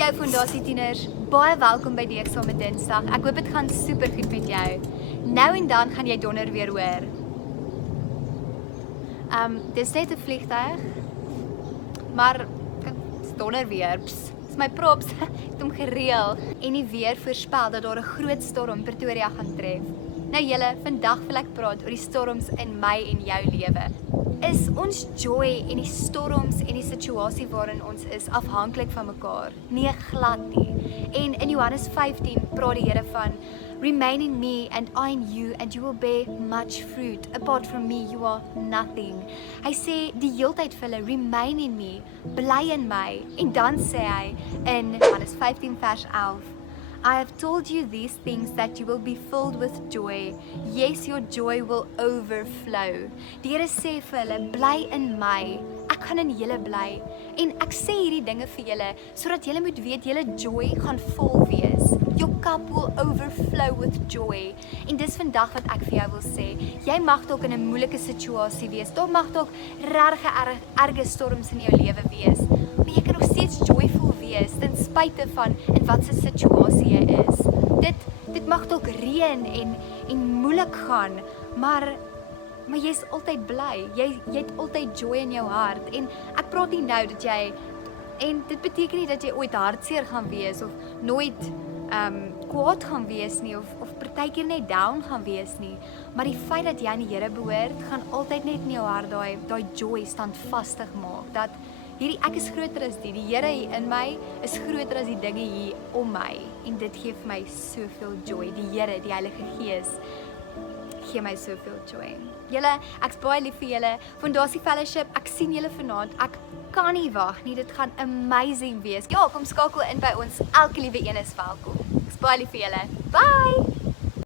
jou Fondasie tieners, baie welkom by die Eksamen Dinsdag. Ek hoop dit gaan super goed met jou. Nou en dan gaan jy donder weer hoor. Dis net 'n vliegtuig, maar dis donder weer. Dis my props, ek het hom gereël. En die weer voorspel dat daar 'n groot storm Pretoria gaan tref. Nou julle, vandag wil ek praat oor die storms in my en jou lewe. Is ons joy en die storms en die situasie waarin ons is afhanklik van mekaar? Nee, glad nie. En in Johannes 15 praat die Here van Remain in me and I in you and you will bear much fruit. Apart from me you are nothing. Hy sê die heeltyd vir hulle, remain in me, bly in my. En dan sê hy in Johannes 15 vers 11, I have told you these things that you will be filled with joy. Yes, your joy will overflow. Die Here sê vir hulle, bly in my. Ek gaan in julle bly. En ek sê hierdie dinge vir julle, sodat julle moet weet, julle joy gaan vol wees. Your cup will overflow with joy. En dis vandag wat ek vir jou wil sê. Jy mag dalk in 'n moeilike situasie wees. Daar mag dalk erge storms in jou lewe wees. Maar jy kan nog steeds joyful wees, ten spyte van in watter situasie jy is. Dit mag dalk reën en moeilik gaan, maar jy's altyd bly. Jy het altyd joy in jou hart. En ek praat nie nou dat jy, en dit beteken nie dat jy ooit hartseer gaan wees of nooit kwaad gaan wees nie of partykeer net down gaan wees nie, maar die feit dat jy aan die Here behoort, gaan altyd net in jou hart daai joy standvastig maak, dat ek is groter as die Here hier in my is groter as die dinge hier om my, en dit gee vir my soveel joy. Die Here, die Heilige Gees gee my soveel joy. Julle, ek's baie lief vir julle. Fondasie Fellowship, ek sien julle vanaand. Ek kan nie wag nie, dit gaan amazing wees. Ja, kom skakel in by ons. Elke liewe een is welkom. Ek's baie lief vir julle. Bye!